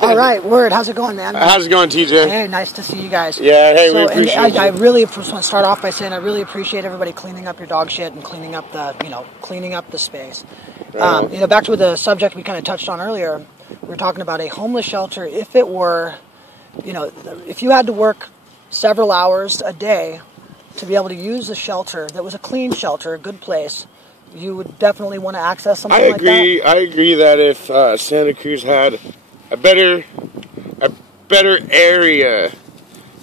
All right, word. How's it going, man? How's it going, TJ? Hey, nice to see you guys. Yeah, hey, we appreciate I really just want to start off by saying I really appreciate everybody cleaning up your dog shit and cleaning up the, cleaning up the space. Back to the subject we kind of touched on earlier. We were talking about a homeless shelter. If it were, if you had to work several hours a day to be able to use a shelter that was a clean shelter, a good place, you would definitely want to access something like that. I agree that if Santa Cruz had a better area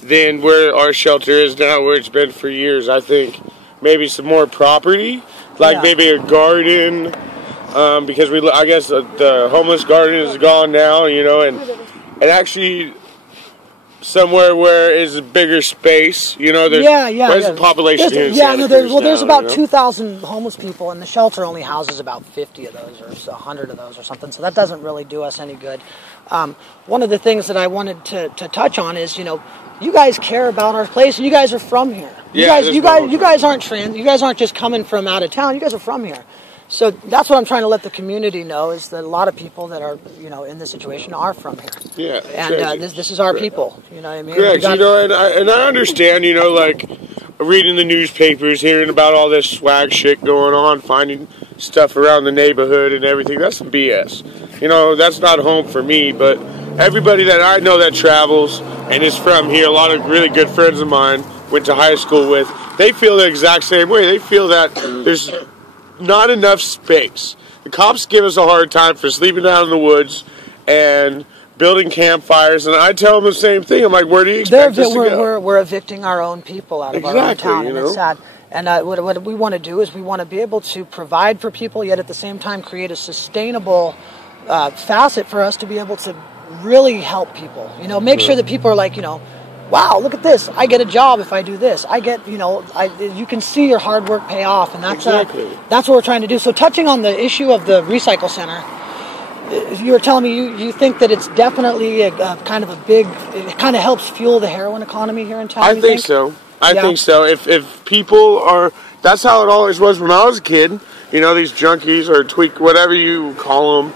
than where our shelter is now, where it's been for years, I think maybe some more property, like maybe a garden, because I guess the homeless garden is gone now, and actually somewhere where is a bigger space, there's the population here in Santa Cruz there's about 2,000 homeless people, and the shelter only houses about 50 of those, or 100 of those, or something, so that doesn't really do us any good. One of the things that I wanted to touch on is, you guys care about our place, and you guys are from here. You guys aren't just coming from out of town, you guys are from here. So that's what I'm trying to let the community know, is that a lot of people that are, in this situation are from here. Yeah. And this is our people, you know what I mean? Correct, and I understand, like, reading the newspapers, hearing about all this swag shit going on, finding stuff around the neighborhood and everything, that's some BS. That's not home for me, but everybody that I know that travels and is from here, a lot of really good friends of mine went to high school with, they feel the exact same way. They feel that there's not enough space. The cops give us a hard time for sleeping out in the woods and building campfires, and I tell them the same thing. I'm like, where do you expect us to go? We're evicting our own people out of our own town, and it's sad. And what we want to do is we want to be able to provide for people, yet at the same time create a sustainable facet for us to be able to really help people. Make sure that people are like, wow, look at this. I get a job if I do this. I get, you can see your hard work pay off, and that's what we're trying to do. So touching on the issue of the recycle center, you were telling me you think that it's definitely it kind of helps fuel the heroin economy here in town. I think so. I think so. If people are, that's how it always was when I was a kid. These junkies or tweak, whatever you call them,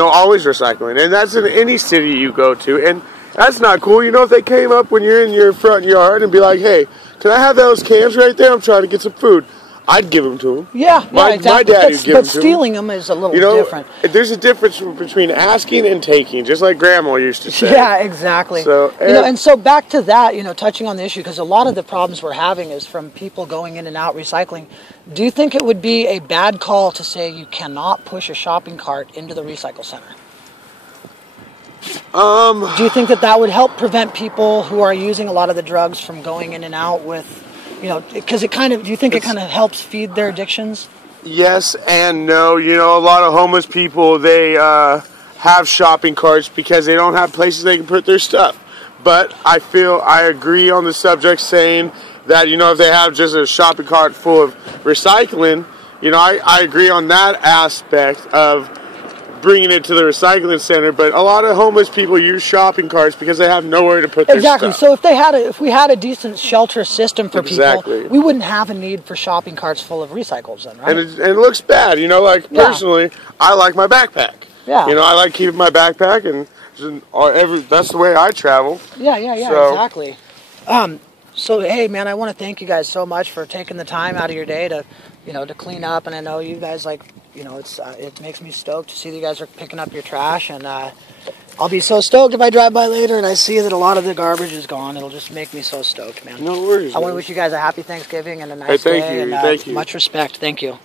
always recycling. And that's in any city you go to. And that's not cool. If they came up when you're in your front yard and be like, hey, can I have those cans right there? I'm trying to get some food. I'd give them to them. Yeah, my dad would give them to them. But stealing them is a little different. There's a difference between asking and taking, just like Grandma used to say. Yeah, exactly. So, and so back to that, touching on the issue, because a lot of the problems we're having is from people going in and out recycling. Do you think it would be a bad call to say you cannot push a shopping cart into the recycle center? Do you think that would help prevent people who are using a lot of the drugs from going in and out with, because do you think it kind of helps feed their addictions? Yes and no. A lot of homeless people, they have shopping carts because they don't have places they can put their stuff. But I agree on the subject saying that, if they have just a shopping cart full of recycling, I agree on that aspect of bringing it to the recycling center, but a lot of homeless people use shopping carts because they have nowhere to put their stuff. Exactly. So if we had a decent shelter system for people, we wouldn't have a need for shopping carts full of recycles then, right? And it looks bad, personally, I like my backpack. Yeah. I like keeping my backpack, and that's the way I travel. Yeah, exactly. So, hey, man, I want to thank you guys so much for taking the time out of your day to, to clean up, and I know you guys it makes me stoked to see that you guys are picking up your trash, and I'll be so stoked if I drive by later and I see that a lot of the garbage is gone. It'll just make me so stoked, man. No worries. I want to wish you guys a happy Thanksgiving and a nice day. Thank you. Much respect. Thank you.